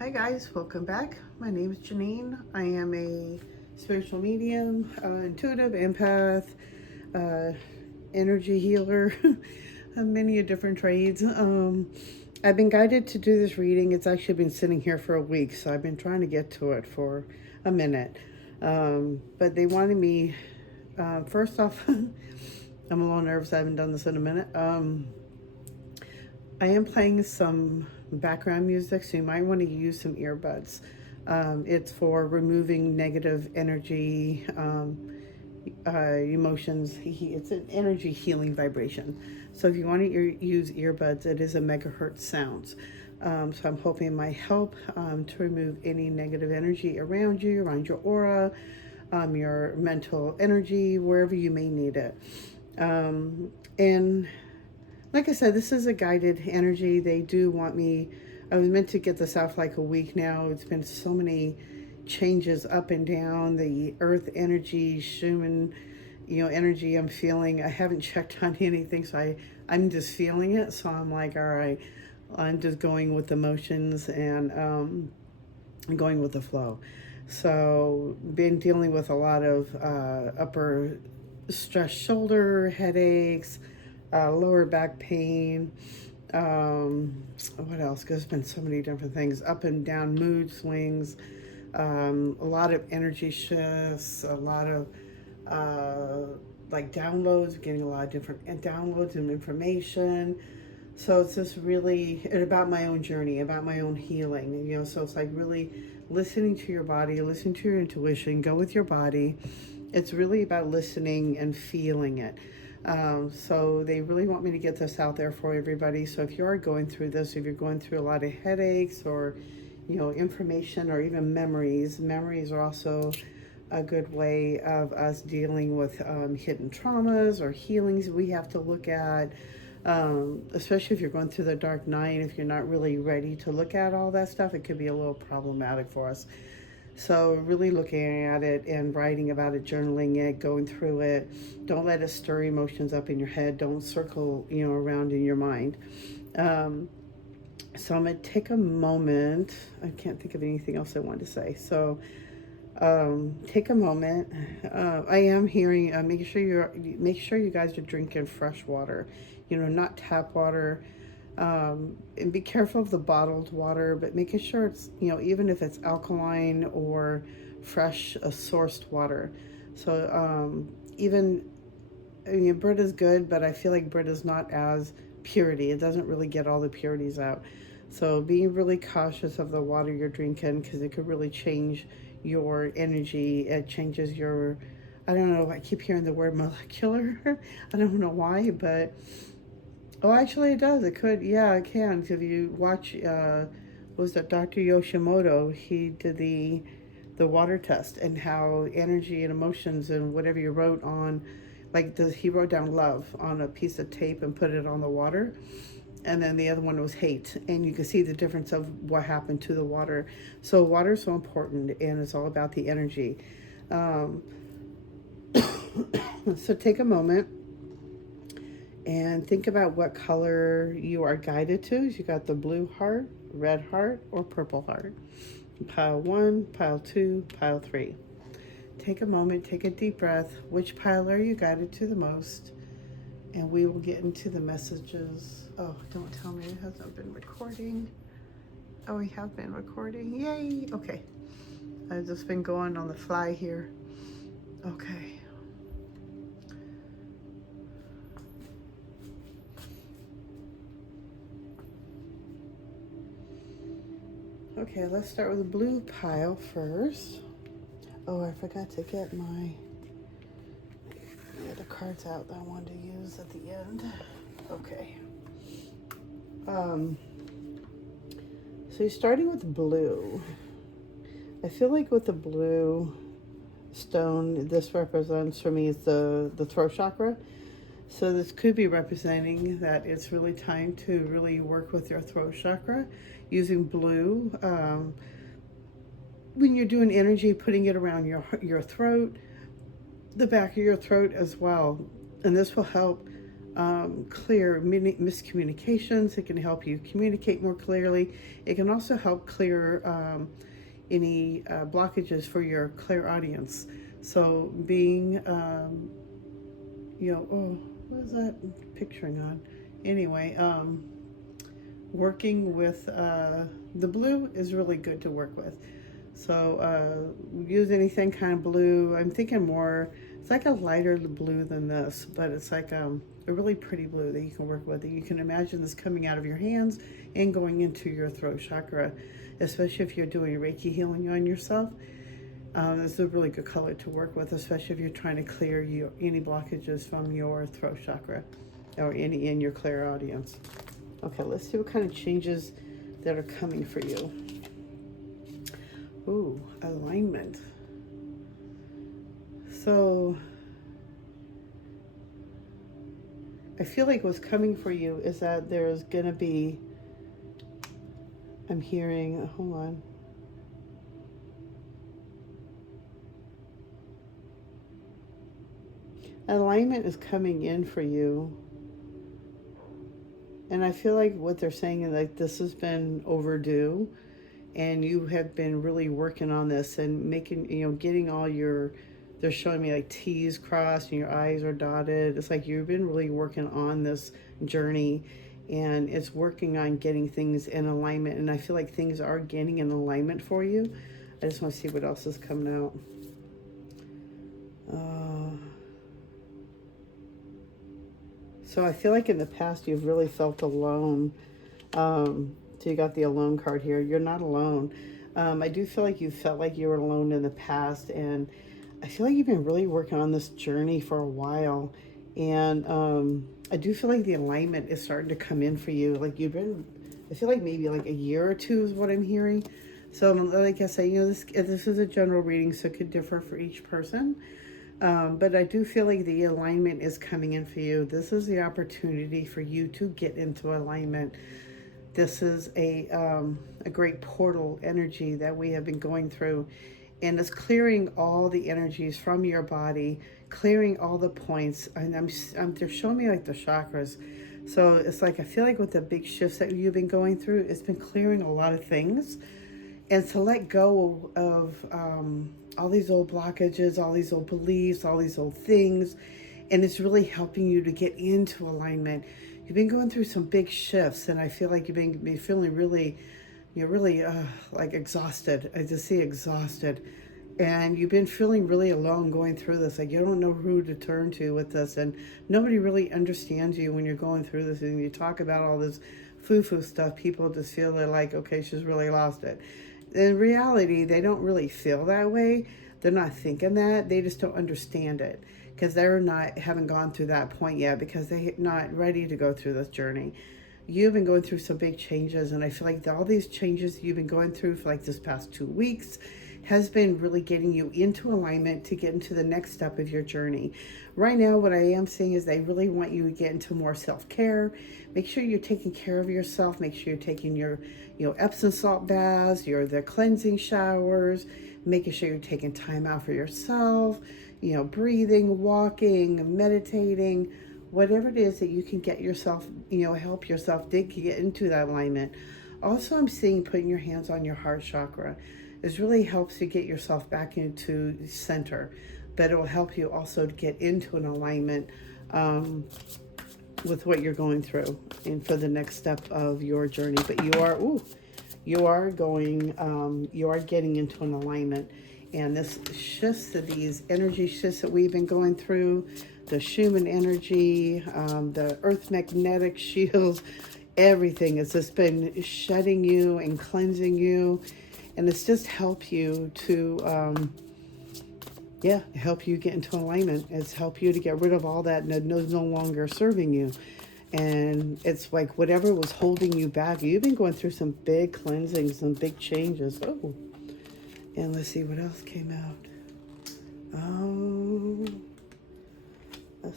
Hi guys, welcome back. My name is Jaeneen. I am a spiritual medium, intuitive empath, uh, energy healer, many different trades. I've been guided to do this reading. It's actually been sitting here for a week, so I've been trying to get to it for a minute. But they wanted me, first off, I'm a little nervous. I haven't done this in a minute. I am playing some background music, so you might want to use some earbuds. It's for removing negative energy, emotions. It's an energy healing vibration. So if you want to use earbuds, it is a megahertz sounds. So I'm hoping it might help to remove any negative energy around you, around your aura, your mental energy, wherever you may need it. And like I said, this is a guided energy. They do want me. I was meant to get this out for like a week now. It's been so many changes up and down. The earth energy, human, energy I'm feeling. I haven't checked on anything, so I'm just feeling it. So I'm like, all right, I'm just going with the motions and going with the flow. So been dealing with a lot of upper stress, shoulder headaches, lower back pain. What else? There's been so many different things. Up and down mood swings. A lot of energy shifts. A lot of like downloads. Getting a lot of different downloads and information. So it's just really about my own journey, about my own healing. So it's like really listening to your body, listening to your intuition. Go with your body. It's really about listening and feeling it. So they really want me to get this out there for everybody. So if you are going through this, if you're going through a lot of headaches or, information or even memories are also a good way of us dealing with hidden traumas or healings we have to look at. Especially if you're going through the dark night, if you're not really ready to look at all that stuff, it could be a little problematic for us. So really looking at it and writing about it, journaling it, going through it. Don't let it stir emotions up in your head. Don't circle, around in your mind. Um, so I'm gonna take a moment. I can't think of anything else I wanted to say. So take a moment. I am hearing. Make sure you guys are drinking fresh water. Not tap water. And be careful of the bottled water, but making sure it's, even if it's alkaline or fresh, sourced water. So even, Brita is good, but I feel like Brita is not as purity. It doesn't really get all the purities out. So being really cautious of the water you're drinking because it could really change your energy. It changes your, I don't know, I keep hearing the word molecular. I don't know why, but oh, actually, it does. It could. Yeah, it can. If you watch, was that Dr. Yoshimoto? He did the water test and how energy and emotions and whatever you wrote on, like he wrote down love on a piece of tape and put it on the water, and then the other one was hate, and you can see the difference of what happened to the water. So water is so important, and it's all about the energy. Um, so take a moment and think about what color you are guided to. You got the blue heart, red heart, or purple heart. Pile 1, pile 2, pile 3. Take a moment, take a deep breath. Which pile are you guided to the most? And we will get into the messages. Oh, don't tell me it hasn't been recording. Oh, we have been recording. Yay! Okay. I've just been going on the fly here. Okay. Okay, let's start with the blue pile first. Oh, I forgot to get the cards out that I wanted to use at the end. Okay. So you're starting with blue. I feel like with the blue stone, this represents for me is the throat chakra. So this could be representing that it's really time to really work with your throat chakra using blue. When you're doing energy, putting it around your throat, the back of your throat as well. And this will help clear miscommunications. It can help you communicate more clearly. It can also help clear any blockages for your clairaudience. So being, oh, what is that picturing on? Anyway, working with the blue is really good to work with. So use anything kind of blue. I'm thinking more, it's like a lighter blue than this, but it's like a really pretty blue that you can work with. You can imagine this coming out of your hands and going into your throat chakra, especially if you're doing Reiki healing on yourself. This is a really good color to work with, especially if you're trying to clear any blockages from your throat chakra or any in your clairaudience. Okay, let's see what kind of changes that are coming for you. Ooh, alignment. So I feel like what's coming for you is that there's going to be, I'm hearing, hold on. Alignment is coming in for you. And I feel like what they're saying is like this has been overdue and you have been really working on this and making, getting all your, they're showing me like T's crossed and your I's are dotted. It's like you've been really working on this journey and it's working on getting things in alignment. And I feel like things are getting in alignment for you. I just want to see what else is coming out. So I feel like in the past you've really felt alone. So you got the alone card here. You're not alone. I do feel like you felt like you were alone in the past, and I feel like you've been really working on this journey for a while. And I do feel like the alignment is starting to come in for you. Like you've been, I feel like maybe like a year or two is what I'm hearing. So like I say, this is a general reading, so it could differ for each person. But I do feel like the alignment is coming in for you. This is the opportunity for you to get into alignment. This is a great portal energy that we have been going through. And it's clearing all the energies from your body, clearing all the points. And they're showing me like the chakras. So it's like, I feel like with the big shifts that you've been going through, it's been clearing a lot of things. And to let go of all these old blockages, all these old beliefs, all these old things. And it's really helping you to get into alignment. You've been going through some big shifts, and I feel like you've been feeling really, you're really like exhausted. I just see exhausted. And you've been feeling really alone going through this. Like you don't know who to turn to with this. And nobody really understands you when you're going through this. And you talk about all this foo-foo stuff. People just feel they're like, okay, she's really lost it. In reality, they don't really feel that way. They're not thinking that. They just don't understand it because haven't gone through that point yet because they're not ready to go through this journey. You've been going through some big changes, and I feel like all these changes you've been going through for like this past 2 weeks has been really getting you into alignment to get into the next step of your journey. Right now, what I am seeing is they really want you to get into more self-care. Make sure you're taking care of yourself. Make sure you're taking your Epsom salt baths, the cleansing showers, making sure you're taking time out for yourself, breathing, walking, meditating, whatever it is that you can get yourself, help yourself get into that alignment. Also, I'm seeing putting your hands on your heart chakra. This really helps you get yourself back into center, but it will help you also to get into an alignment with what you're going through and for the next step of your journey. But you are getting into an alignment. And this shifts to these energy shifts that we've been going through, the Schumann energy, the earth magnetic shields, everything has just been shedding you and cleansing you. And it's just help you to, help you get into alignment. It's help you to get rid of all that no longer serving you. And it's like whatever was holding you back. You've been going through some big cleansing, some big changes. Oh, and let's see what else came out.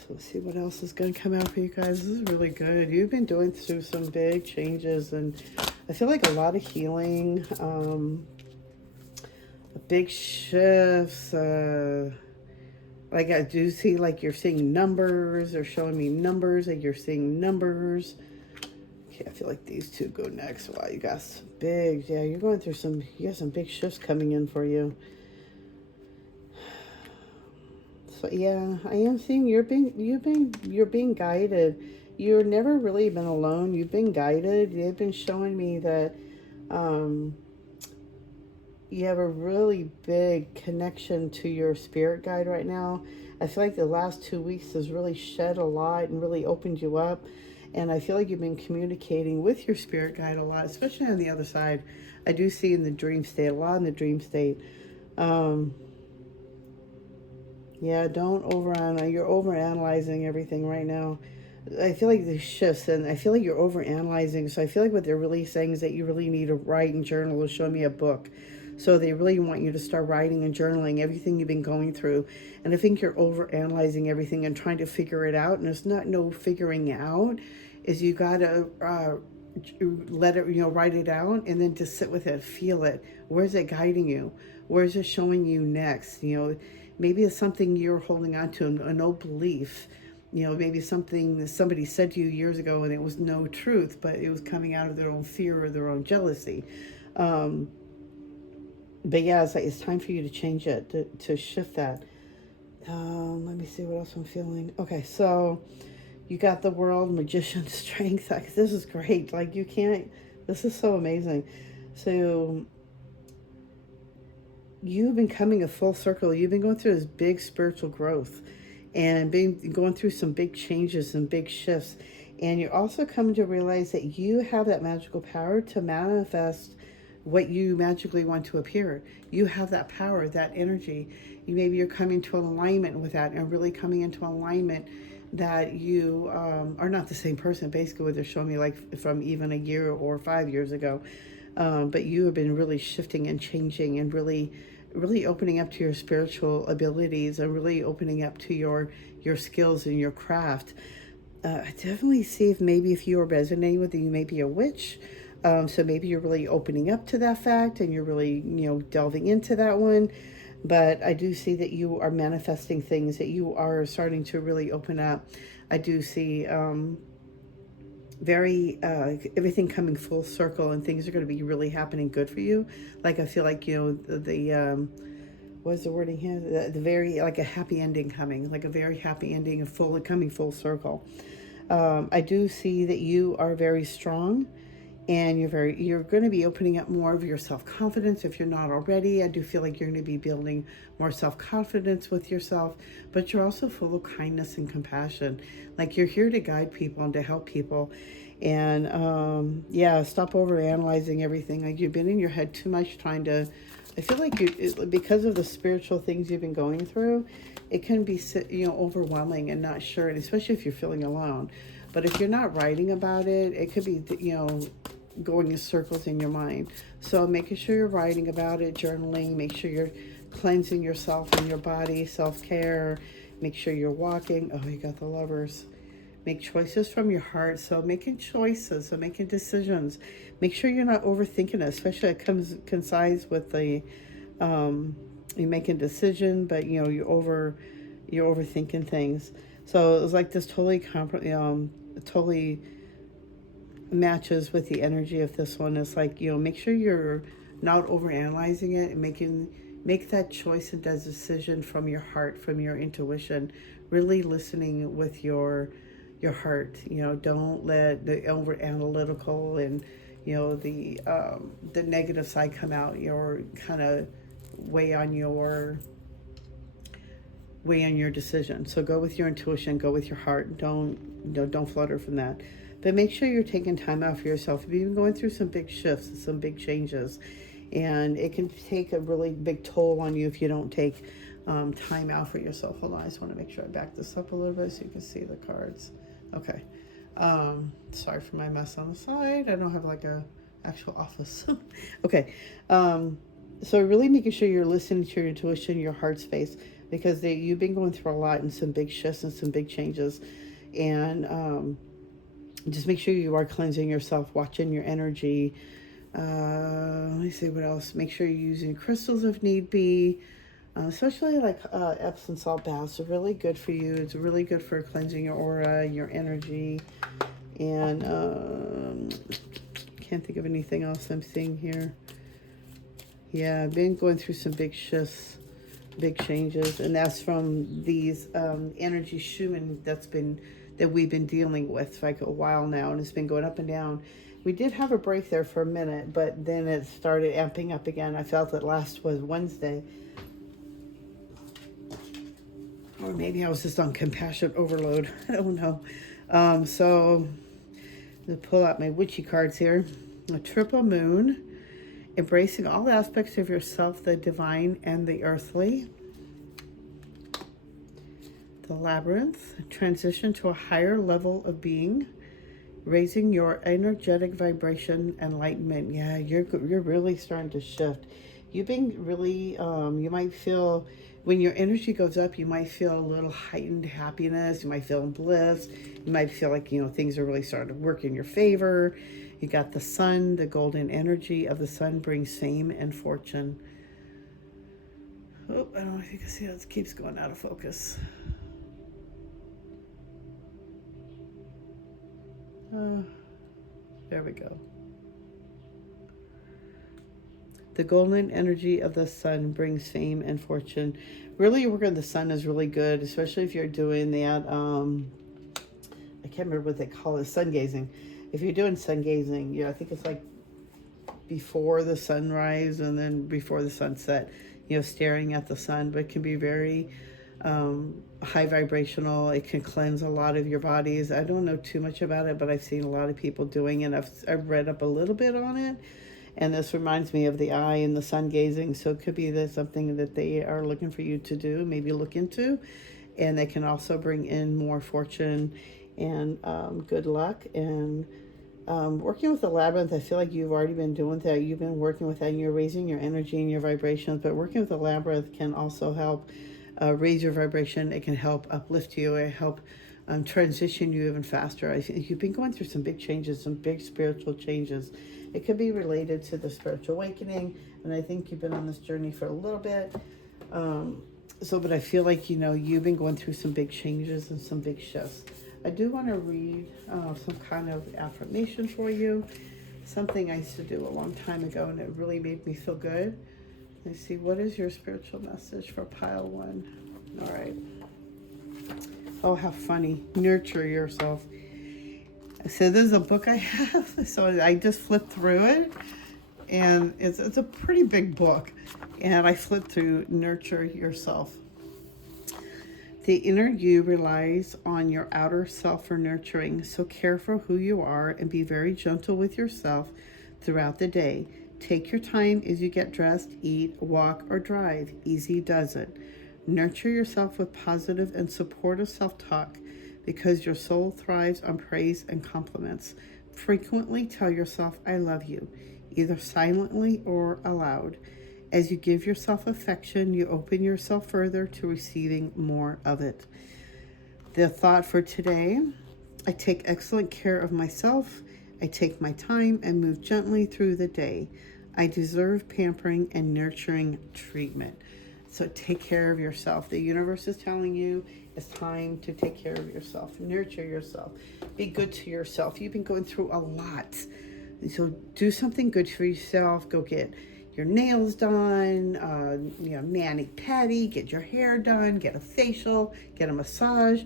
Let's see what else is going to come out for you guys. This is really good. You've been doing through some big changes, and I feel like a lot of healing, big shifts, Like I do see like you're seeing numbers. They're showing me numbers, like you're seeing numbers. Okay, I feel like these two go next. Wow, you got some big, yeah, you're going through some, you got some big shifts coming in for you. So yeah, I am seeing you're being guided. You've never really been alone. You've been guided. They've been showing me that um, you have a really big connection to your spirit guide right now. I feel like the last 2 weeks has really shed a lot and really opened you up. And I feel like you've been communicating with your spirit guide a lot, especially on the other side. I do see in the dream state, a lot in the dream state. Um, yeah, don't overanalyze. You're overanalyzing everything right now. I feel like the shifts, and I feel like you're overanalyzing. So I feel like what they're really saying is that you really need to write and journal or show me a book. So they really want you to start writing and journaling everything you've been going through. And I think you're overanalyzing everything and trying to figure it out. And it's not no figuring out. Is you gotta let it, write it out and then just sit with it, feel it. Where's it guiding you? Where's it showing you next? Maybe it's something you're holding on to, an old belief. Maybe something that somebody said to you years ago and it was no truth, but it was coming out of their own fear or their own jealousy. Um, but yeah, it's like it's time for you to change it, to shift that. Let me see what else I'm feeling. Okay, so you got the world, magician, strength. Like, this is great. Like you can't. This is so amazing. So you've been coming a full circle. You've been going through this big spiritual growth and going through some big changes and big shifts. And you're also coming to realize that you have that magical power to manifest what you magically want to appear. You have that power, that energy. Maybe you're coming to alignment with that and really coming into alignment that you are not the same person, basically what they're showing me, like from even a year or 5 years ago. But you have been really shifting and changing and really opening up to your spiritual abilities and really opening up to your skills and your craft. I definitely see if you are resonating with it, you may be a witch. So maybe you're really opening up to that fact and you're really, delving into that one. But I do see that you are manifesting things, that you are starting to really open up. I do see very everything coming full circle and things are going to be really happening good for you. Like I feel like the what's the wording here, the very, like a happy ending coming, like a very happy ending, coming full circle. I do see that you are very strong and you're going to be opening up more of your self-confidence if you're not already. I do feel like you're going to be building more self-confidence with yourself, but you're also full of kindness and compassion. Like you're here to guide people and to help people. And yeah, stop over analyzing everything. Like you've been in your head too much trying to, I feel like because of the spiritual things you've been going through, it can be overwhelming and not sure, and especially if you're feeling alone. But if you're not writing about it, it could be going in circles in your mind. So making sure you're writing about it, journaling, make sure you're cleansing yourself and your body, self-care, make sure you're walking. Oh, you got the Lovers. Make choices from your heart. So making choices, so making decisions. Make sure you're not overthinking it, especially it coincides with the you making a decision, but you're overthinking things. So it was like this totally matches with the energy of this one. It's like, make sure you're not overanalyzing it and make that choice and that decision from your heart, from your intuition, really listening with your heart. Don't let the over analytical and the negative side come out, your kind of weigh on your decision. So go with your intuition, go with your heart. Don't flutter from that. But make sure you're taking time out for yourself. You've been going through some big shifts, some big changes, and it can take a really big toll on you if you don't take time out for yourself. Hold on, I just want to make sure I back this up a little bit so you can see the cards. Okay. Sorry for my mess on the side. I don't have like a actual office. Okay. So really making sure you're listening to your intuition, your heart space, because you've been going through a lot and some big shifts and some big changes. And just make sure you are cleansing yourself, watching your energy. Let me see what else. Make sure you're using crystals if need be. Especially like Epsom salt baths are really good for you. It's really good for cleansing your aura, your energy, and can't think of anything else I'm seeing here. Yeah, I've been going through some big shifts, big changes, and that's from these energy shooting that we've been dealing with for like a while now, and it's been going up and down. We did have a break there for a minute, but then it started amping up again. I felt it last was Wednesday. Or maybe I was just on compassion overload. I don't know. So, to pull out my witchy cards here. A triple moon, embracing all aspects of yourself, the divine and the earthly. The labyrinth, transition to a higher level of being, raising your energetic vibration, enlightenment. Yeah, you're really starting to shift. You've been really, you might feel, when your energy goes up, you might feel a little heightened happiness. You might feel bliss. You might feel like, things are really starting to work in your favor. You got the sun, the golden energy of the sun brings fame and fortune. Oh, I don't know if you can see how it keeps going out of focus. There we go. The golden energy of the sun brings fame and fortune. Really, working the sun is really good, especially if you're doing that. I can't remember what they call it, sun gazing. If you're doing sun gazing, I think it's like before the sunrise and then before the sunset, staring at the sun, but it can be very high vibrational. It can cleanse a lot of your bodies. I don't know too much about it, but I've seen a lot of people doing it. I've read up a little bit on it. And this reminds me of the eye and the sun gazing. So it could be that something that they are looking for you to do, maybe look into. And they can also bring in more fortune and good luck. And working with the labyrinth, I feel like you've already been doing that. You've been working with that and you're raising your energy and your vibrations. But working with the labyrinth can also help raise your vibration. It can help uplift you. It help transition you even faster. I think you've been going through some big changes, some big spiritual changes. It could be related to the spiritual awakening, and I think you've been on this journey for a little bit. But I feel like, you've been going through some big changes and some big shifts. I do want to read some kind of affirmation for you, something I used to do a long time ago, and it really made me feel good. Let's see, what is your spiritual message for pile 1? All right. Oh, how funny. Nurture yourself. So this is a book I have. So I just flipped through it. And it's a pretty big book. And I flipped through Nurture Yourself. The inner you relies on your outer self for nurturing. So care for who you are and be very gentle with yourself throughout the day. Take your time as you get dressed, eat, walk, or drive. Easy does it. Nurture yourself with positive and supportive self-talk because your soul thrives on praise and compliments. Frequently tell yourself, I love you, either silently or aloud. As you give yourself affection, you open yourself further to receiving more of it. The thought for today, I take excellent care of myself. I take my time and move gently through the day. I deserve pampering and nurturing treatment. So take care of yourself. The universe is telling you it's time to take care of yourself. Nurture yourself. Be good to yourself. You've been going through a lot. So do something good for yourself. Go get your nails done, mani-pedi, get your hair done, get a facial, get a massage.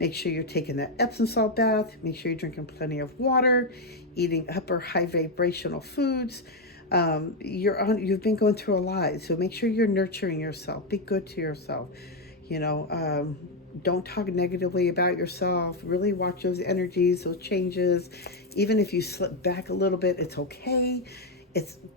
Make sure you're taking that Epsom salt bath. Make sure you're drinking plenty of water, eating upper high vibrational foods. You've been going through a lot, so make sure you're nurturing yourself. Be good to yourself. Don't talk negatively about yourself. Really watch those energies, those changes. Even if you slip back a little bit, it's okay.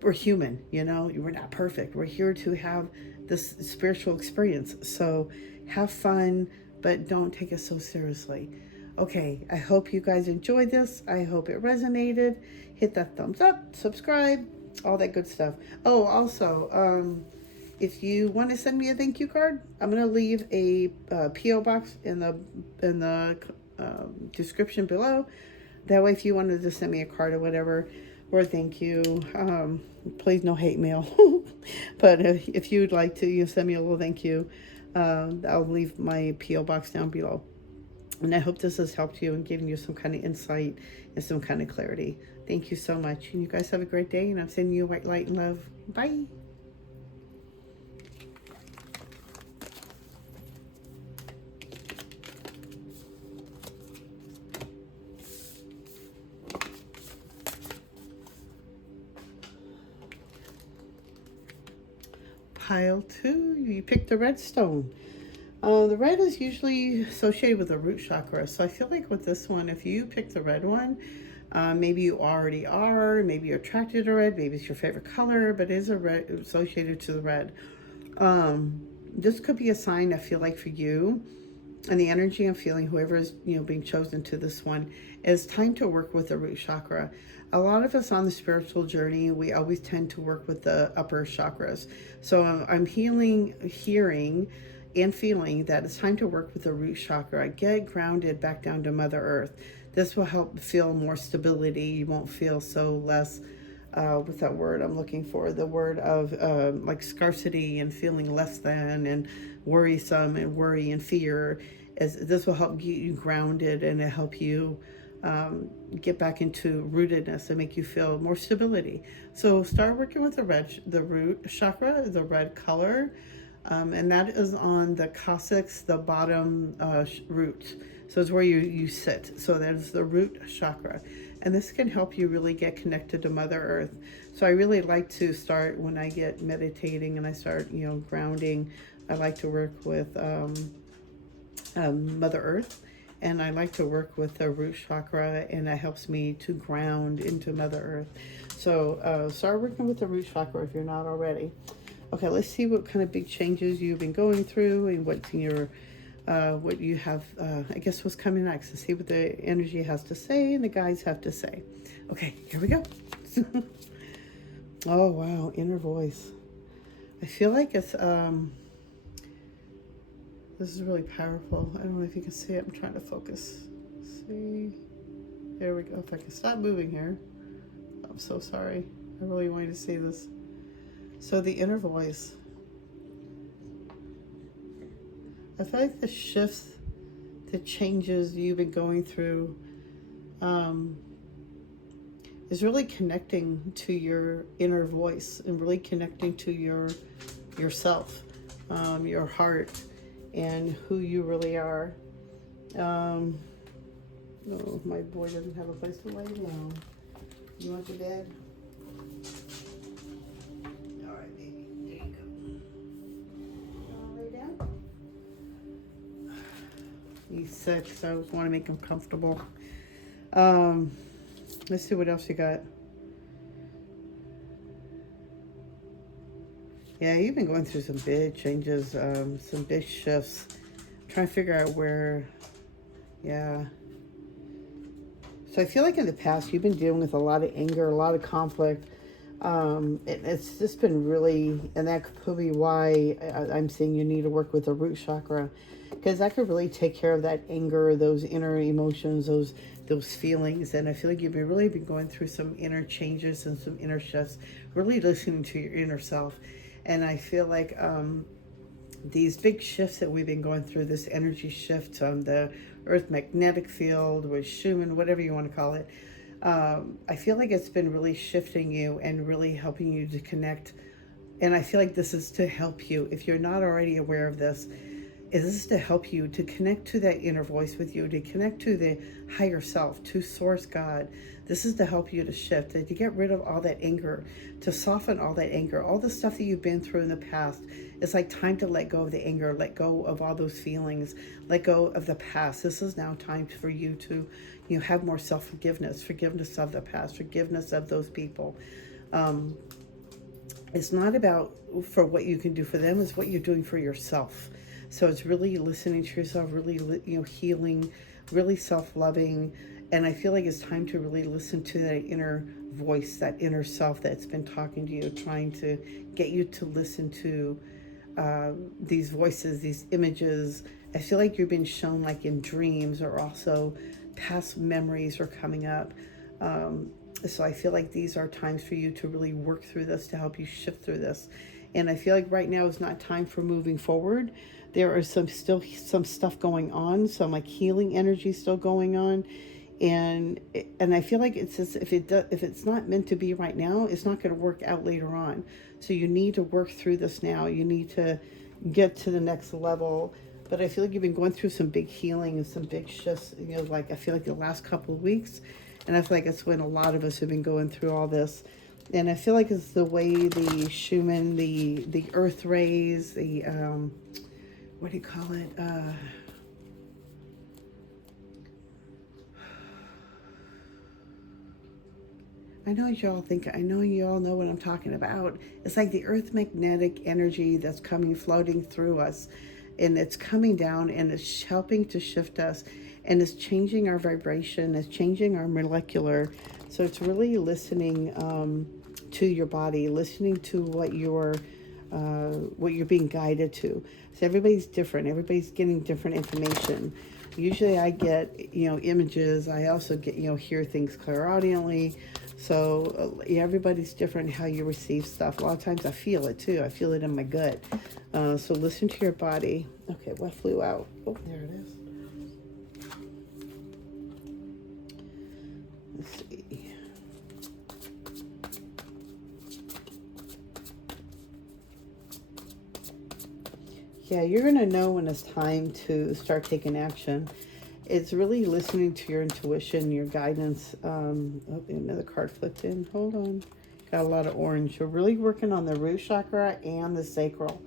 We're human, we're not perfect. We're here to have this spiritual experience. So have fun, but don't take it so seriously. Okay, I hope you guys enjoyed this. I hope it resonated. Hit that thumbs up, subscribe, all that good stuff. Oh, also, if you want to send me a thank you card, I'm going to leave a P.O Box in the description below. That way, if you wanted to send me a card or whatever, Lord, thank you. Please no hate mail. But if you'd like to, send me a little thank you. I'll leave my P.O Box down below. And I hope this has helped you and given you some kind of insight and some kind of clarity. Thank you so much. And you guys have a great day. And I'm sending you white light and love. Bye. Pile 2, you picked the red stone. The red is usually associated with the root chakra. So I feel like with this one, if you pick the red one, maybe you already are, maybe you're attracted to red, maybe it's your favorite color, but it is a red associated to the red. This could be a sign, I feel like, for you, and the energy I'm feeling, whoever is being chosen to this one, is time to work with the root chakra. A lot of us on the spiritual journey, we always tend to work with the upper chakras. So I'm hearing and feeling that it's time to work with the root chakra. Get grounded back down to Mother Earth. This will help feel more stability. You won't feel so less, what's that word I'm looking for? The word of like scarcity and feeling less than and worrisome and worry and fear. This will help get you grounded and help you get back into rootedness and make you feel more stability. So start working with the root chakra, the red color. And that is on the coccyx, the bottom root. So it's where you sit. So that is the root chakra. And this can help you really get connected to Mother Earth. So I really like to start when I get meditating and I start, grounding. I like to work with Mother Earth. And I like to work with the root chakra, and that helps me to ground into Mother Earth. So start working with the root chakra if you're not already. Okay, let's see what kind of big changes you've been going through and what's in your, what you have, I guess what's coming next. Let's see what the energy has to say and the guides have to say. Okay, here we go. Oh, wow, inner voice. I feel like it's, this is really powerful. I don't know if you can see it. I'm trying to focus. See, there we go. If I can stop moving here. I'm so sorry. I really want you to see this. So the inner voice. I feel like the shifts, the changes you've been going through is really connecting to your inner voice and really connecting to yourself, your heart, and who you really are. Oh, my boy doesn't have a place to lay down. You want the bed? All right, baby. There you go. You want to lay down? He's sick, so I want to make him comfortable. Let's see what else you got. Yeah, you've been going through some big changes, some big shifts. I'm trying to figure out where, yeah. So I feel like in the past, you've been dealing with a lot of anger, a lot of conflict. It's just been really, and that could be why I'm saying you need to work with the root chakra, because that could really take care of that anger, those inner emotions, those feelings. And I feel like you've really been going through some inner changes and some inner shifts, really listening to your inner self. And I feel like these big shifts that we've been going through, this energy shift on the Earth magnetic field with Schumann, whatever you want to call it, I feel like it's been really shifting you and really helping you to connect. And I feel like this is to help you. If you're not already aware of this, this is to help you to connect to that inner voice with you, to connect to the higher self, to Source God. This is to help you to shift, to get rid of all that anger, to soften all that anger, all the stuff that you've been through in the past. It's like time to let go of the anger, let go of all those feelings, let go of the past. This is now time for you to, have more self-forgiveness, forgiveness of the past, forgiveness of those people. It's not about for what you can do for them, it's what you're doing for yourself. So it's really listening to yourself, really, healing, really self-loving. And I feel like it's time to really listen to that inner voice, that inner self that's been talking to you, trying to get you to listen to these voices, these images. I feel like you're being shown like in dreams, or also past memories are coming up. So I feel like these are times for you to really work through this, to help you shift through this. And I feel like right now is not time for moving forward. There are still some stuff going on, some like healing energy still going on, and I feel like it's just, if it's not meant to be right now, it's not going to work out later on. So you need to work through this now. You need to get to the next level. But I feel like you've been going through some big healing and some big shifts. Like I feel like the last couple of weeks, and I feel like it's when a lot of us have been going through all this. And I feel like it's the way the Schumann, the earth rays, the what do you call it? I know you all know what I'm talking about. It's like the earth magnetic energy that's coming, floating through us, and it's coming down and it's helping to shift us, and it's changing our vibration, it's changing our molecular. So it's really listening to your body, listening to what you're being guided to. So everybody's different. Everybody's getting different information. Usually I get, images. I also get, hear things clairaudiently. So everybody's different how you receive stuff. A lot of times I feel it too. I feel it in my gut. So listen to your body. Okay, what flew out? Oh, there it is. Let's see. Yeah, you're going to know when it's time to start taking action. It's really listening to your intuition, your guidance. Oh, another card flipped in. Hold on. Got a lot of orange. You're really working on the root chakra and the sacral.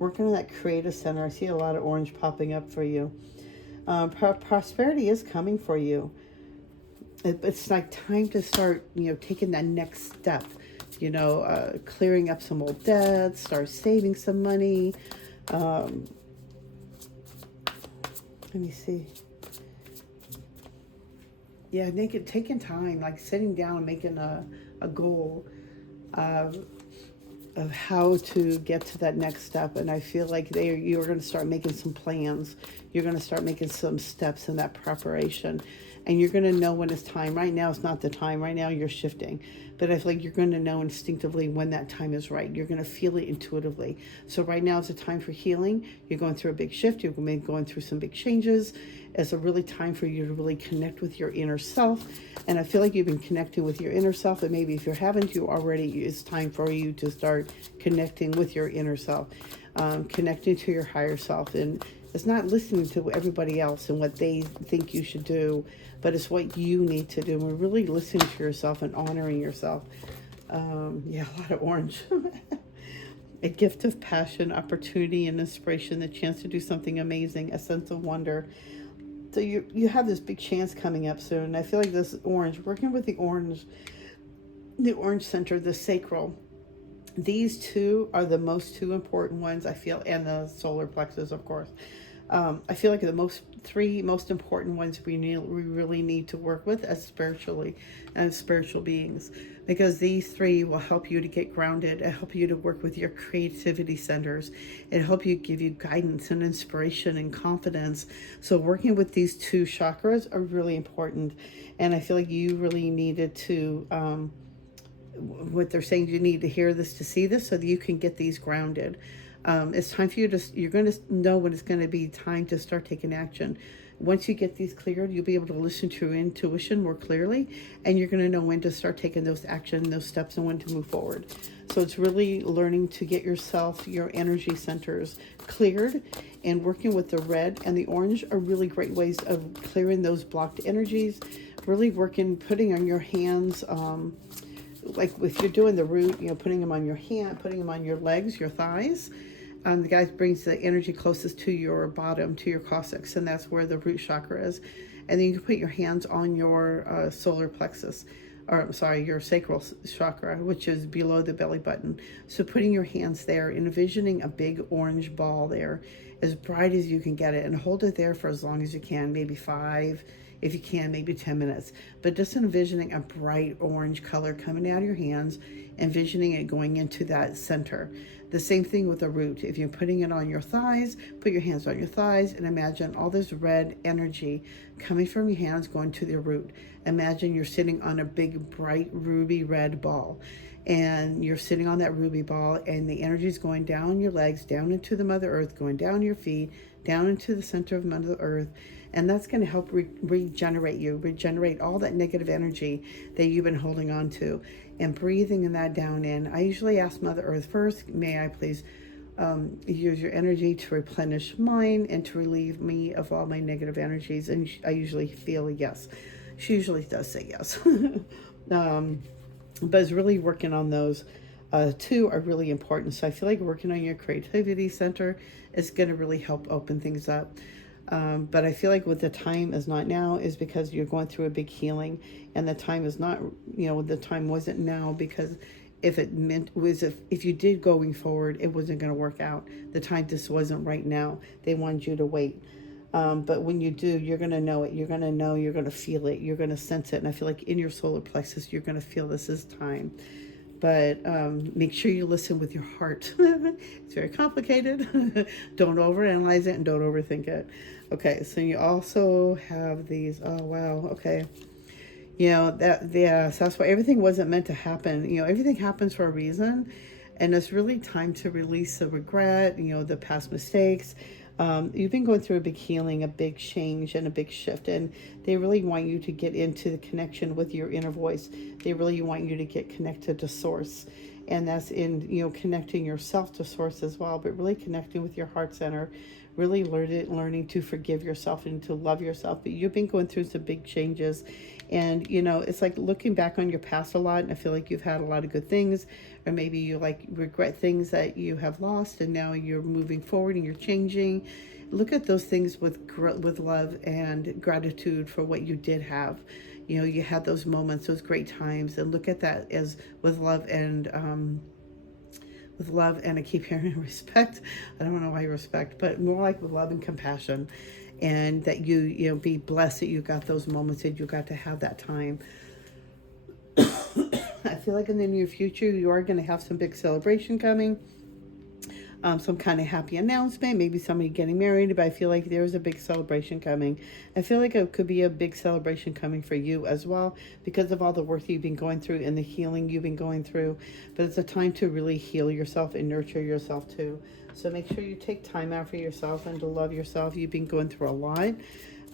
Working on that creative center. I see a lot of orange popping up for you. Prosperity is coming for you. It's like time to start, taking that next step. Clearing up some old debts, start saving some money. Let me see. Yeah, taking time, like sitting down and making a goal of how to get to that next step. And I feel like you're going to start making some plans. You're going to start making some steps in that preparation. And you're going to know when it's time. Right now, it's not the time. Right now, you're shifting. But I feel like you're going to know instinctively when that time is right. You're going to feel it intuitively. So right now is a time for healing. You're going through a big shift. You're going through some big changes. It's a really time for you to really connect with your inner self. And I feel like you've been connecting with your inner self. And maybe if you haven't, it's time for you to start connecting with your inner self. Connecting to your higher self. And it's not listening to everybody else and what they think you should do, but it's what you need to do. And we're really listening to yourself and honoring yourself. Yeah, a lot of orange. A gift of passion, opportunity, and inspiration, the chance to do something amazing, a sense of wonder. So you have this big chance coming up soon. I feel like this orange, working with the orange center, the sacral, these two are the most two important ones, I feel, and the solar plexus, of course. I feel like the three most important ones we really need to work with as spiritual beings, because these three will help you to get grounded and help you to work with your creativity centers and help you, give you guidance and inspiration and confidence. So working with these two chakras are really important, and I feel like you really needed to what they're saying, you need to hear this to see this so that you can get these grounded. It's time for you you're going to know when it's going to be time to start taking action. Once you get these cleared, you'll be able to listen to your intuition more clearly, and you're going to know when to start taking those action, those steps, and when to move forward. So it's really learning to get yourself, your energy centers cleared, and working with the red and the orange are really great ways of clearing those blocked energies. Really putting on your hands, like if you're doing the root, putting them on your hand, putting them on your legs, your thighs. The guy brings the energy closest to your bottom, to your coccyx, and that's where the root chakra is. And then you can put your hands on your solar plexus, your sacral chakra, which is below the belly button. So putting your hands there, envisioning a big orange ball there, as bright as you can get it, and hold it there for as long as you can, maybe 5, if you can, maybe 10 minutes. But just envisioning a bright orange color coming out of your hands envisioning it going into that center. The same thing with the root. If you're putting it on your thighs, put your hands on your thighs and imagine all this red energy coming from your hands going to the root. Imagine you're sitting on a big, bright, ruby red ball. And you're sitting on that ruby ball, and the energy is going down your legs, down into the Mother Earth, going down your feet, down into the center of Mother Earth. And that's going to help regenerate you, regenerate all that negative energy that you've been holding on to. And breathing that down in. I usually ask Mother Earth first, may I please use your energy to replenish mine and to relieve me of all my negative energies. And I usually feel a yes. She usually does say yes. But it's really working on those two are really important. So I feel like working on your creativity center is going to really help open things up. But I feel like what the time is not now is because you're going through a big healing, and the time is not, the time wasn't now because if it meant was if you did going forward, it wasn't going to work out. The time just wasn't right now. They wanted you to wait. But when you do, you're going to know it. You're going to know, you're going to feel it. You're going to sense it. And I feel like in your solar plexus, you're going to feel this is time. But make sure you listen with your heart. It's very complicated. Don't overanalyze it and don't overthink it. Okay, so you also have these. Oh, wow. Okay. So that's why everything wasn't meant to happen. Everything happens for a reason. And it's really time to release the regret, the past mistakes. You've been going through a big healing, a big change, and a big shift, and they really want you to get into the connection with your inner voice. They really want you to get connected to source, and that's in connecting yourself to source as well, but really connecting with your heart center, really learning to forgive yourself and to love yourself. But you've been going through some big changes, and it's like looking back on your past a lot, and I feel like you've had a lot of good things, or maybe you regret things that you have lost, and now you're moving forward and you're changing. Look at those things with love and gratitude for what you did have. You had those moments, those great times, and look at that as with love and I keep hearing respect. I don't know why respect, but more like with love and compassion, and that you be blessed that you got those moments, that you got to have that time. I feel like in the near future, you are going to have some big celebration coming. Some kind of happy announcement, maybe somebody getting married, but I feel like there's a big celebration coming. I feel like it could be a big celebration coming for you as well because of all the work that you've been going through and the healing you've been going through. But it's a time to really heal yourself and nurture yourself too. So make sure you take time out for yourself and to love yourself. You've been going through a lot,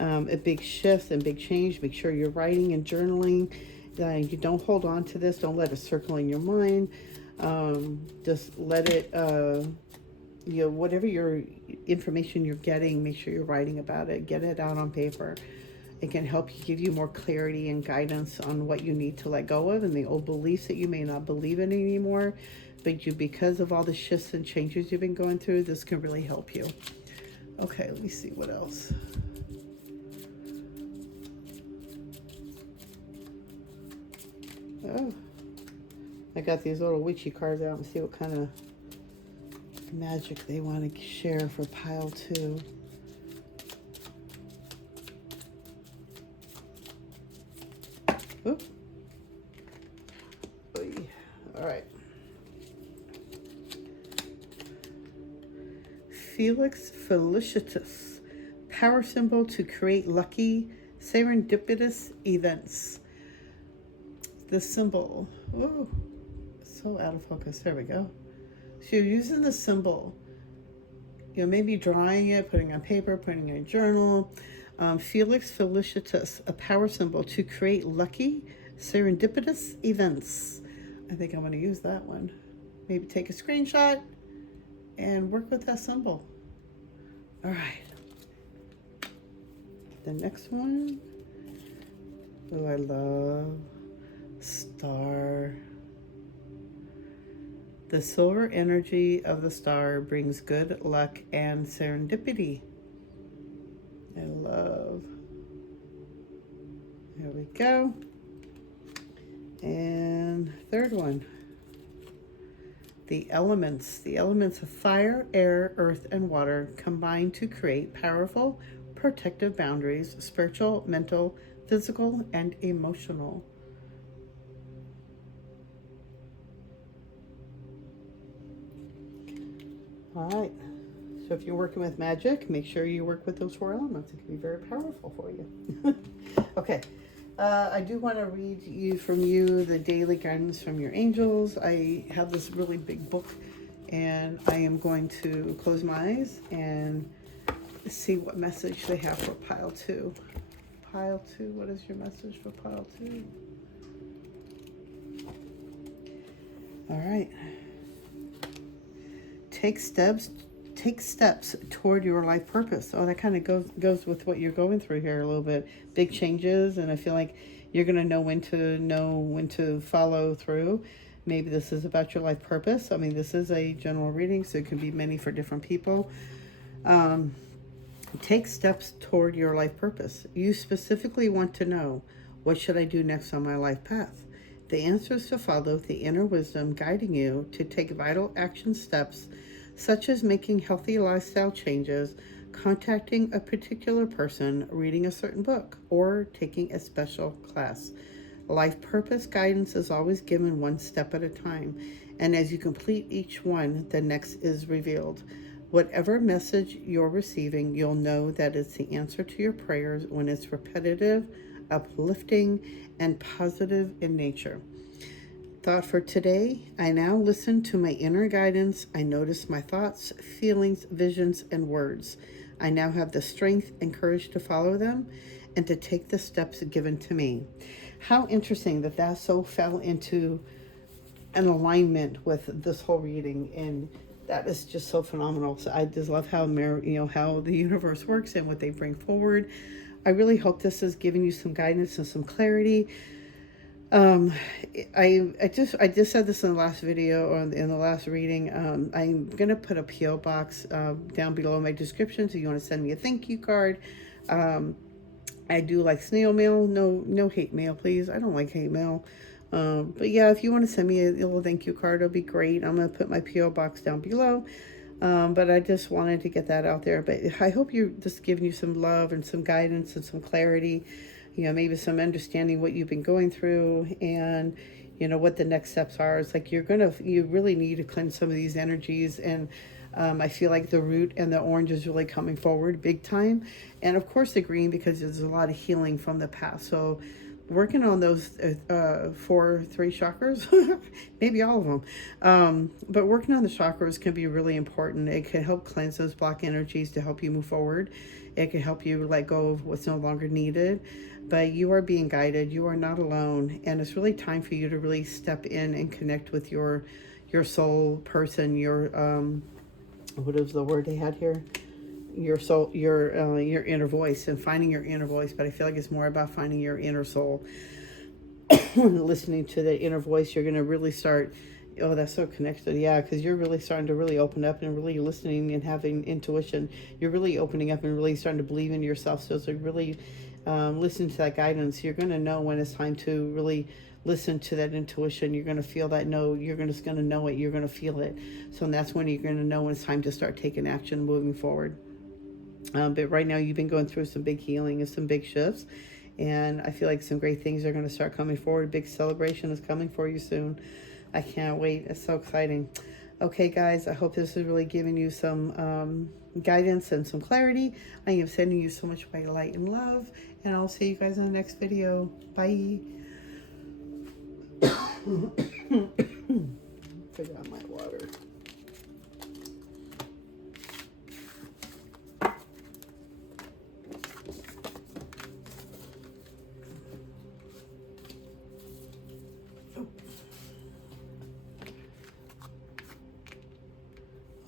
a big shift and big change. Make sure you're writing and journaling. You don't hold on to this. Don't let it circle in your mind. Just let it... whatever your information you're getting, make sure you're writing about it. Get it out on paper. It can help you, give you more clarity and guidance on what you need to let go of and the old beliefs that you may not believe in anymore. But because of all the shifts and changes you've been going through, this can really help you. Okay, let me see what else. Oh, I got these little witchy cards out and see what kind of magic they want to share for pile 2. Oop. All right. Felix Felicitas, power symbol to create lucky, serendipitous events. The symbol. Oh, so out of focus. There we go. So you're using the symbol, maybe drawing it, putting it on paper, putting it in a journal. Felix Felicitas, a power symbol to create lucky, serendipitous events. I think I'm going to use that one. Maybe take a screenshot and work with that symbol. All right. The next one. Oh, I love star. The silver energy of the star brings good luck and serendipity. I love. There we go. And third one. The elements of fire, air, earth, and water combine to create powerful, protective boundaries, spiritual, mental, physical, and emotional. All right. So if you're working with magic, make sure you work with those 4 elements. It can be very powerful for you. Okay. I do want to read from you the daily guidance from your angels. I have this really big book, and I am going to close my eyes and see what message they have for pile 2. Pile 2, what is your message for pile 2? All right. Take steps toward your life purpose. Oh, that kind of goes with what you're going through here a little bit. Big changes, and I feel like you're going to know when to follow through. Maybe this is about your life purpose. I mean, this is a general reading, so it can be many for different people. Take steps toward your life purpose. You specifically want to know, what should I do next on my life path? The answer is to follow the inner wisdom guiding you to take vital action steps, such as making healthy lifestyle changes, contacting a particular person, reading a certain book, or taking a special class. Life purpose guidance is always given one step at a time, and as you complete each one, the next is revealed. Whatever message you're receiving, you'll know that it's the answer to your prayers when it's repetitive, uplifting, and positive in nature. Thought for today: I now listen to my inner guidance. I notice my thoughts, feelings, visions, and words. I now have the strength and courage to follow them and to take the steps given to me. How interesting that so fell into an alignment with this whole reading, and that is just so phenomenal. So I just love how how the universe works and what they bring forward. I really hope this is giving you some guidance and some clarity. I just said this in the last video, or in the last reading. I'm gonna put a P.O Box down below my description, so you want to send me a thank you card. I do like snail mail. No hate mail, please. I don't like hate mail. But yeah, if you want to send me a little thank you card, it'll be great. I'm gonna put my P.O Box down below. But I just wanted to get that out there. But I hope you're just giving you some love and some guidance and some clarity. Maybe some understanding what you've been going through, and what the next steps are. It's like you really need to cleanse some of these energies, and I feel like the root and the orange is really coming forward big time, and of course the green, because there's a lot of healing from the past. So working on those 3 chakras, maybe all of them, but working on the chakras can be really important. It can help cleanse those block energies to help you move forward. It can help you let go of what's no longer needed. But you are being guided. You are not alone. And it's really time for you to really step in and connect with your soul person, your, what is the word they had here? Your soul, your inner voice, and finding your inner voice. But I feel like it's more about finding your inner soul. Listening to the inner voice, you're going to really start, oh, that's so connected. Yeah, because you're really starting to really open up and really listening and having intuition. You're really opening up and really starting to believe in yourself. So it's like really listen to that guidance. You're going to know when it's time to really listen to that intuition. You're going to feel that no, you're just going to know it. You're going to feel it. So that's when you're going to know when it's time to start taking action, moving forward. But right now you've been going through some big healing and some big shifts. And I feel like some great things are going to start coming forward. Big celebration is coming for you soon. I can't wait. It's so exciting. Okay, guys, I hope this is really giving you some guidance and some clarity. I am sending you so much white light and love. And I'll see you guys in the next video. Bye. Forgot my water.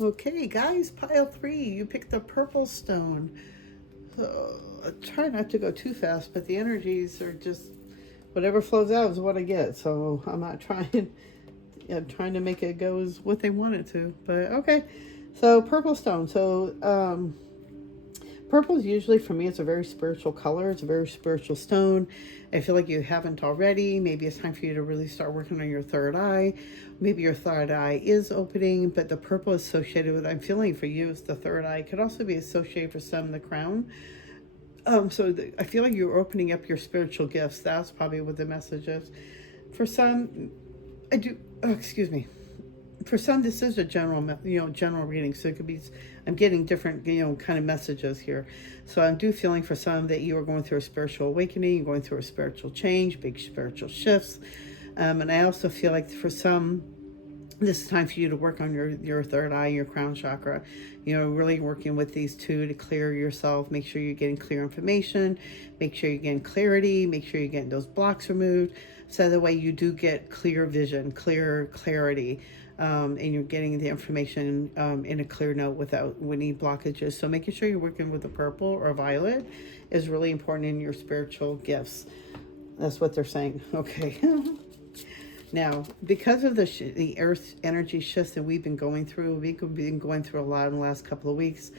Okay, guys, pile 3. You picked the purple stone. So, try not to go too fast, but the energies are just, whatever flows out is what I get. So I'm not trying, trying to make it go as what they want it to. But okay, so purple stone. So purple is usually, for me, it's a very spiritual color. It's a very spiritual stone. I feel like you haven't already. Maybe it's time for you to really start working on your third eye. Maybe your third eye is opening, but the purple is associated with, I'm feeling for you, it's the third eye. It could also be associated for some, the crown. I feel like you're opening up your spiritual gifts. That's probably what the message is. For some, excuse me. For some, this is a general reading, so it could be, I'm getting different, kind of messages here. So I'm do feeling for some that you are going through a spiritual awakening, you're going through a spiritual change, big spiritual shifts. And I also feel like for some, this is time for you to work on your third eye, your crown chakra. Really working with these two to clear yourself. Make sure you're getting clear information. Make sure you're getting clarity. Make sure you're getting those blocks removed. So that way you do get clear vision, clear clarity, and you're getting the information in a clear note without any blockages. So making sure you're working with a purple or violet is really important in your spiritual gifts. That's what they're saying. Okay. Now, because of the Earth energy shifts that we've been going through, we've been going through a lot in the last couple of weeks.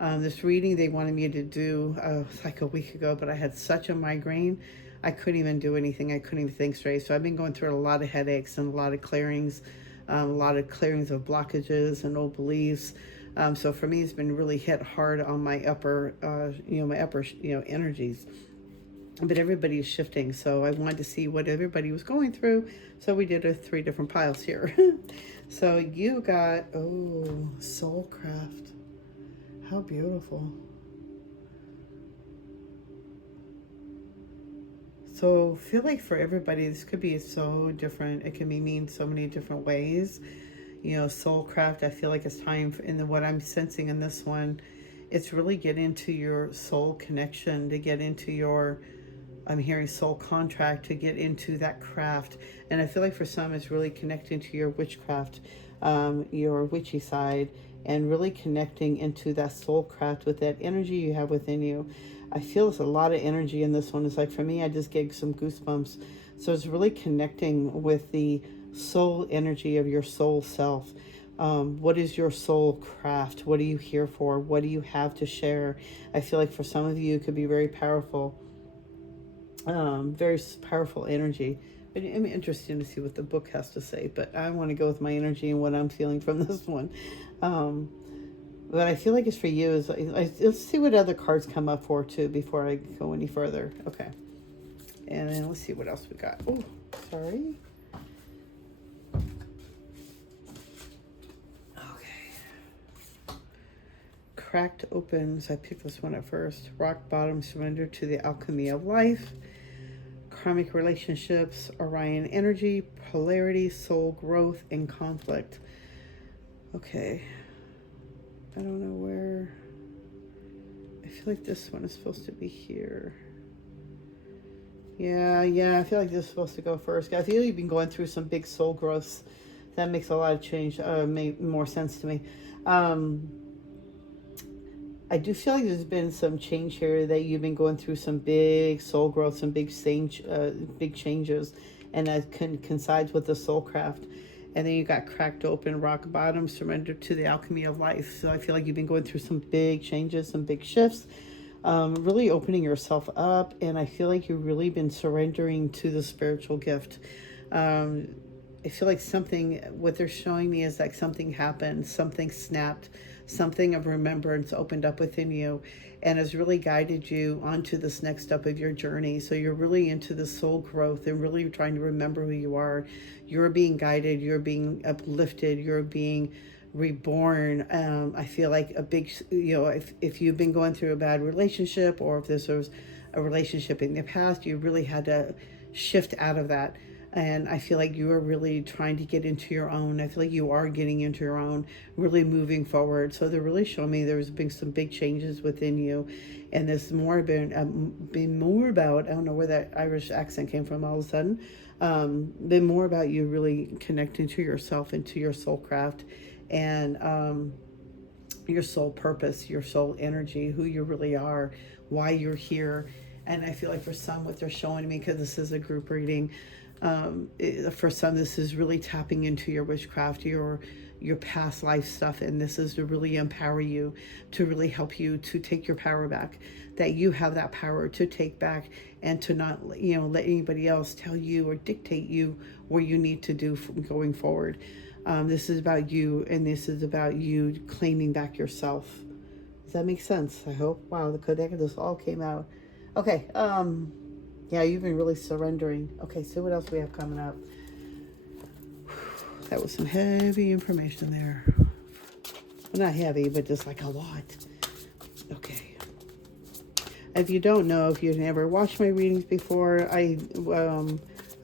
This reading they wanted me to do like a week ago, but I had such a migraine, I couldn't even do anything. I couldn't even think straight. So I've been going through a lot of headaches and a lot of clearings of blockages and old beliefs. So for me, it's been really hit hard on my upper, energies. But everybody is shifting, so I wanted to see what everybody was going through. So we did 3 different piles here. So you got, Soulcraft. How beautiful. So feel like for everybody, this could be so different. It can mean so many different ways. Soulcraft, I feel like it's time what I'm sensing in this one, it's really get into your soul connection, to get into your, I'm hearing soul contract, to get into that craft. And I feel like for some, it's really connecting to your witchcraft, your witchy side, and really connecting into that soul craft with that energy you have within you. I feel there's a lot of energy in this one. It's like, for me, I just get some goosebumps. So it's really connecting with the soul energy of your soul self. What is your soul craft? What are you here for? What do you have to share? I feel like for some of you, it could be very powerful. Very powerful energy. I'm interested to see what the book has to say, but I want to go with my energy and what I'm feeling from this one. But I feel like it's for you. Let's see what other cards come up for too before I go any further. Okay. And then let's see what else we got. Oh, sorry. Okay. Cracked opens. I picked this one at first. Rock bottom, surrender to the alchemy of life. Karmic relationships, Orion energy, polarity, soul growth, and conflict. Okay. I don't know where. I feel like this one is supposed to be here. Yeah, I feel like this is supposed to go first. I feel you've been going through some big soul growths. That makes a lot of change, make more sense to me. I do feel like there's been some change here, that you've been going through some big soul growth, some big changes, and that coincides with the soul craft. And then you got cracked open, rock bottom, surrender to the alchemy of life. So I feel like you've been going through some big changes, some big shifts, really opening yourself up. And I feel like you've really been surrendering to the spiritual gift. I feel like what they're showing me is like something happened, something snapped, something of remembrance opened up within you, and has really guided you onto this next step of your journey. So you're really into the soul growth and really trying to remember who you are. You're being guided, you're being uplifted, you're being reborn. I feel like a big, if you've been going through a bad relationship, or if this was a relationship in the past, you really had to shift out of that. And I feel like you are really trying to get into your own. I feel like you are getting into your own, really moving forward. So they're really showing me there's been some big changes within you. And there's been more about, I don't know where that Irish accent came from all of a sudden, been more about you really connecting to yourself and to your soul craft, and your soul purpose, your soul energy, who you really are, why you're here. And I feel like for some, what they're showing me, because this is a group reading, for some, this is really tapping into your witchcraft, your past life stuff, and this is to really empower you, to really help you to take your power back, that you have that power to take back, and to not let anybody else tell you or dictate you what you need to do going forward. This is about you, and this is about you claiming back yourself. Does that make sense? I hope. Wow, this all came out. Okay. Yeah, you've been really surrendering. Okay, so what else we have coming up? That was some heavy information there. Well, not heavy, but just like a lot. Okay. If you don't know, if you've never watched my readings before, a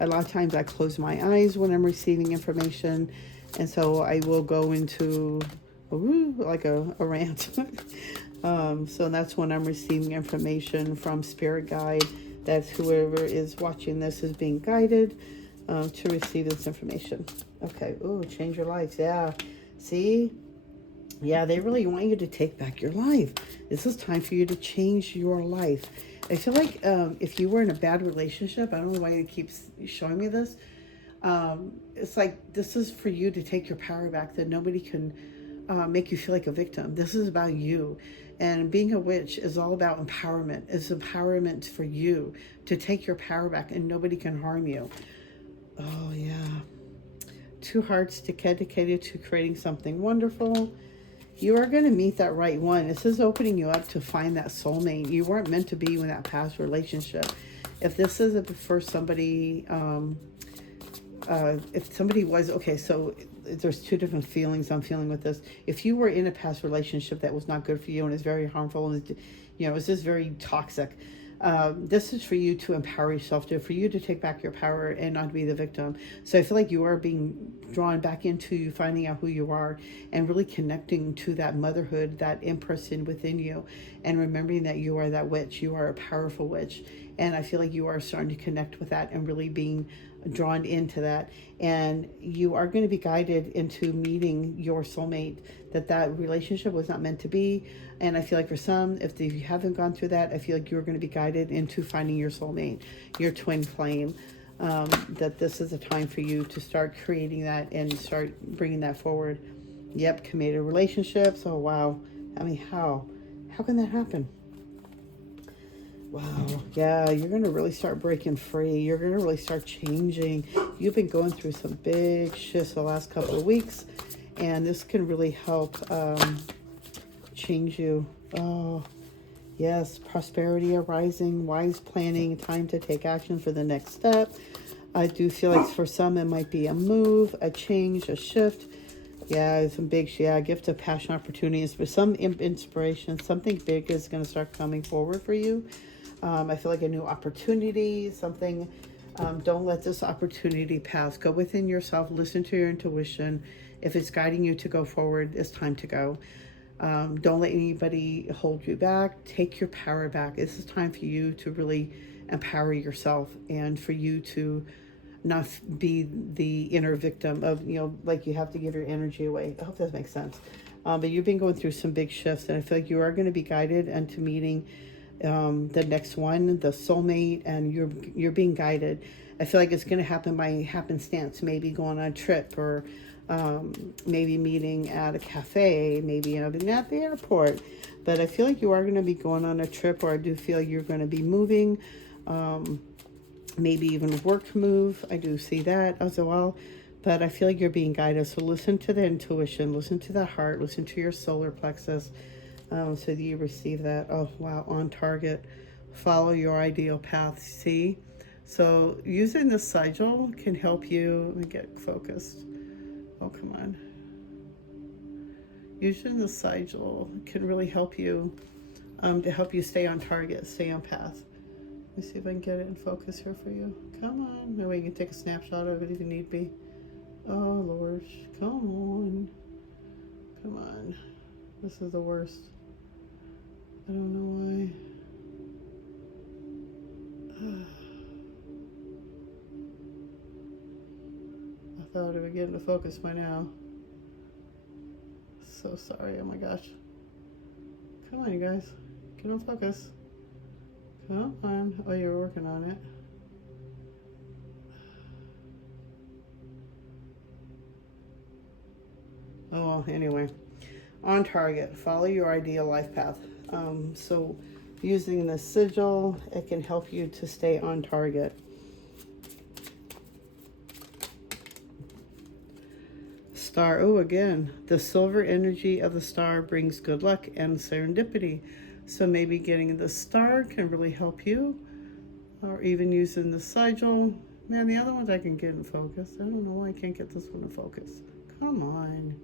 lot of times I close my eyes when I'm receiving information. And so I will go into like a rant. So that's when I'm receiving information from Spirit Guide. That's whoever is watching this is being guided to receive this information. Okay. Ooh, change your lives. Yeah. See? Yeah, they really want you to take back your life. This is time for you to change your life. I feel like if you were in a bad relationship, I don't know why it keeps showing me this. It's like this is for you to take your power back, that nobody can make you feel like a victim. This is about you. And being a witch is all about empowerment. It's empowerment for you to take your power back, and nobody can harm you. Oh, yeah. 2 hearts dedicated to creating something wonderful. You are going to meet that right one. This is opening you up to find that soulmate. You weren't meant to be in that past relationship. If this is for somebody, if somebody was, okay, so there's 2 different feelings I'm feeling with this. If you were in a past relationship that was not good for you and is very harmful and, you know, it's just very toxic, this is for you to empower yourself, for you to take back your power and not be the victim. So I feel like you are being drawn back into finding out who you are and really connecting to that motherhood, that impression within you, and remembering that you are that witch. You are a powerful witch. And I feel like you are starting to connect with that and really being drawn into that. And you are going to be guided into meeting your soulmate, that relationship was not meant to be. And I feel like for some, if you haven't gone through that, I feel like you're going to be guided into finding your soulmate, your twin flame. That this is a time for you to start creating that and start bringing that forward. Yep, committed relationships. Oh, wow. I mean, how can that happen? Wow. Yeah, you're going to really start breaking free. You're going to really start changing. You've been going through some big shifts the last couple of weeks, and this can really help change you. Oh, yes. Prosperity arising, wise planning, time to take action for the next step. I do feel like for some it might be a move, a change, a shift. Yeah, some big, gift of passion, opportunities, but some inspiration, something big is going to start coming forward for you. I feel like a new opportunity, something. Don't let this opportunity pass. Go within yourself, listen to your intuition. If it's guiding you to go forward, it's time to go. Don't let anybody hold you back. Take your power back. This is time for you to really empower yourself and for you to not be the inner victim of, like you have to give your energy away. I hope that makes sense. But you've been going through some big shifts, and I feel like you are going to be guided into meeting the next one, the soulmate, and you're being guided. I feel like it's going to happen by happenstance, maybe going on a trip, or maybe meeting at a cafe, maybe at the airport. But I feel like you are going to be going on a trip, or I do feel you're going to be moving, maybe even work move. I do see that as well. But I feel like you're being guided. So listen to the intuition, listen to the heart, listen to your solar plexus, so that you receive that. Oh, wow, on target. Follow your ideal path. See? So using the sigil can help you. Let me get focused. Oh, come on. Using the sigil can really help you, to help you stay on target, stay on path. Let me see if I can get it in focus here for you. Come on. That way you can take a snapshot of it if you need be. Oh, Lord. Come on. Come on. This is the worst. I don't know why. I thought it would get into focus by now. So sorry. Oh my gosh. Come on, you guys. Get on focus. Come on. Oh, you're working on it. Oh, well, anyway. On target. Follow your ideal life path. So using the sigil, it can help you to stay on target. Star. Oh, again, the silver energy of the star brings good luck and serendipity. So maybe getting the star can really help you, or even using the sigil, Man, the other ones I can get in focus. I don't know why I can't get this one in focus. Come on.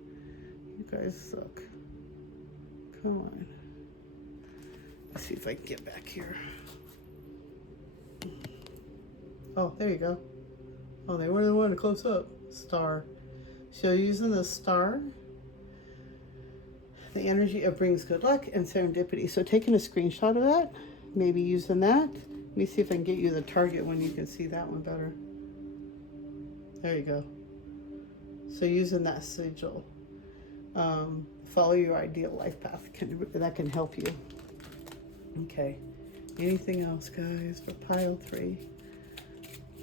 You guys suck. Come on. Let's see if I can get back here. Oh, there you go. Oh, they weren't the one to close up. Star. So using the star, the energy of brings good luck and serendipity. So taking a screenshot of that, maybe using that. Let me see if I can get you the target one. You can see that one better. There you go. So using that sigil, follow your ideal life path. That can help you. Okay. Anything else, guys, for pile 3?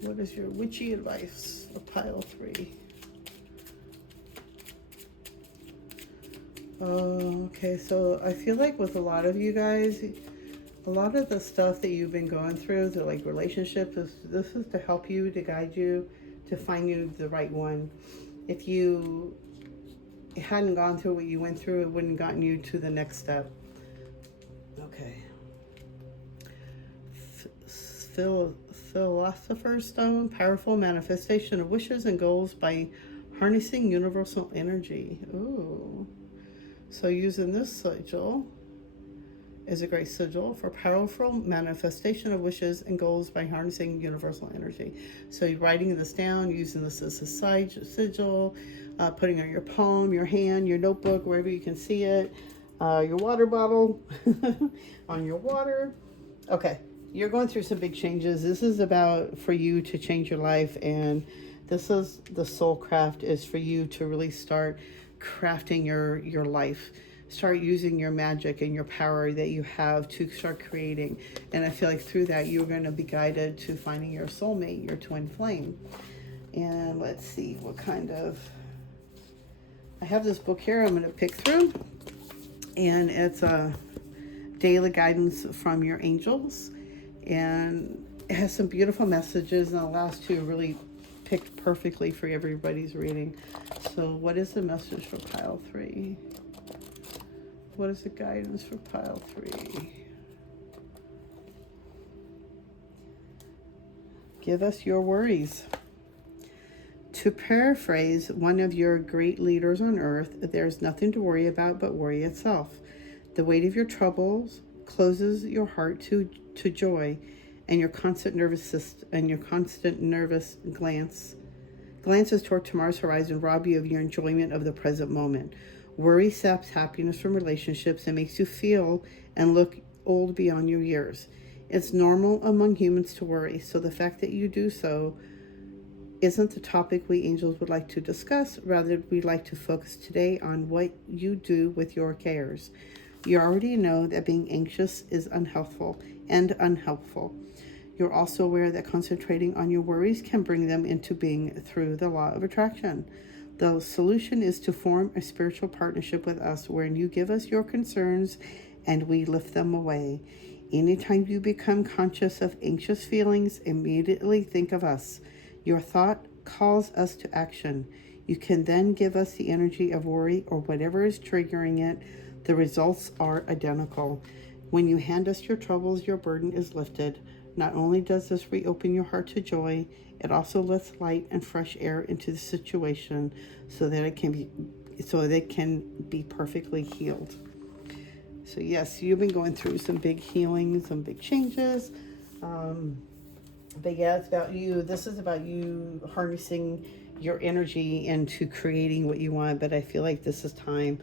What is your witchy advice for pile 3? Okay, so I feel like with a lot of you guys, a lot of the stuff that you've been going through, the like relationships, this is to help you, to guide you, to find you the right one. If you hadn't gone through what you went through, it wouldn't have gotten you to the next step. Okay. Philosopher's Stone, powerful manifestation of wishes and goals by harnessing universal energy. Ooh. So using this sigil is a great sigil for powerful manifestation of wishes and goals by harnessing universal energy. So you're writing this down, using this as a sigil, putting on your palm, your hand, your notebook, wherever you can see it, your water bottle, on your water. Okay, you're going through some big changes. This is about for you to change your life, and this is the soul craft is for you to really start crafting your life. Start using your magic and your power that you have to start creating. And I feel like through that, you're going to be guided to finding your soulmate, your twin flame. And let's see what kind of... I have this book here I'm going to pick through. And it's a daily guidance from your angels. And it has some beautiful messages. And the last two really picked perfectly for everybody's reading. So what is the message for pile 3? What is the guidance for pile 3? Give us your worries. To paraphrase one of your great leaders on earth, there's nothing to worry about but worry itself. The weight of your troubles closes your heart to joy, and your constant nervous glances toward tomorrow's horizon rob you of your enjoyment of the present moment. Worry saps happiness from relationships and makes you feel and look old beyond your years. It's normal among humans to worry, so the fact that you do so isn't the topic we angels would like to discuss. Rather, we'd like to focus today on what you do with your cares. You already know that being anxious is unhelpful. You're also aware that concentrating on your worries can bring them into being through the law of attraction. The solution is to form a spiritual partnership with us wherein you give us your concerns and we lift them away. Anytime you become conscious of anxious feelings, immediately think of us. Your thought calls us to action. You can then give us the energy of worry or whatever is triggering it. The results are identical. When you hand us your troubles, your burden is lifted. Not only does this reopen your heart to joy, it also lets light and fresh air into the situation so that it can be perfectly healed. So yes, you've been going through some big healing, some big changes. But yeah, it's about you. This is about you harnessing your energy into creating what you want. But I feel like this is time.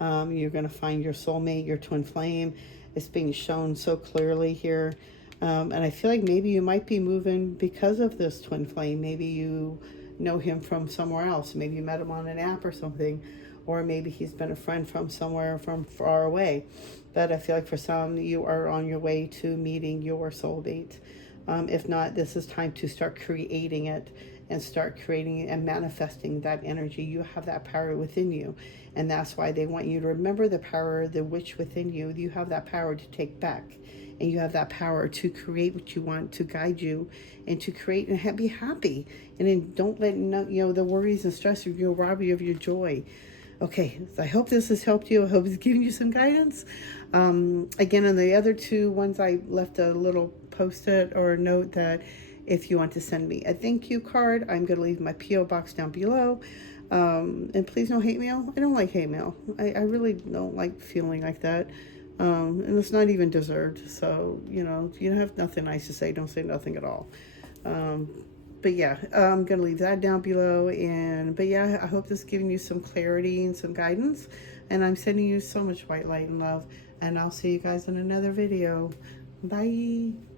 You're going to find your soulmate, your twin flame. It's being shown so clearly here. And I feel like maybe you might be moving because of this twin flame. Maybe you know him from somewhere else. Maybe you met him on an app or something. Or maybe he's been a friend from somewhere from far away. But I feel like for some, you are on your way to meeting your soulmate. If not, this is time to start creating it and start creating and manifesting that energy. You have that power within you. And that's why they want you to remember the power, the witch within you. You have that power to take back. And you have that power to create what you want, to guide you, and to create and be happy. And then don't let the worries and stress rob you of your joy. Okay, so I hope this has helped you. I hope it's giving you some guidance. Again, on the other two ones, I left a little post-it or a note that if you want to send me a thank you card, I'm going to leave my P.O box down below. And please no hate mail. I don't like hate mail. I really don't like feeling like that. And it's not even deserved. So, you know, if you have nothing nice to say, don't say nothing at all. But yeah, I'm going to leave that down below. But yeah, I hope this is giving you some clarity and some guidance. And I'm sending you so much white light and love. And I'll see you guys in another video. Bye.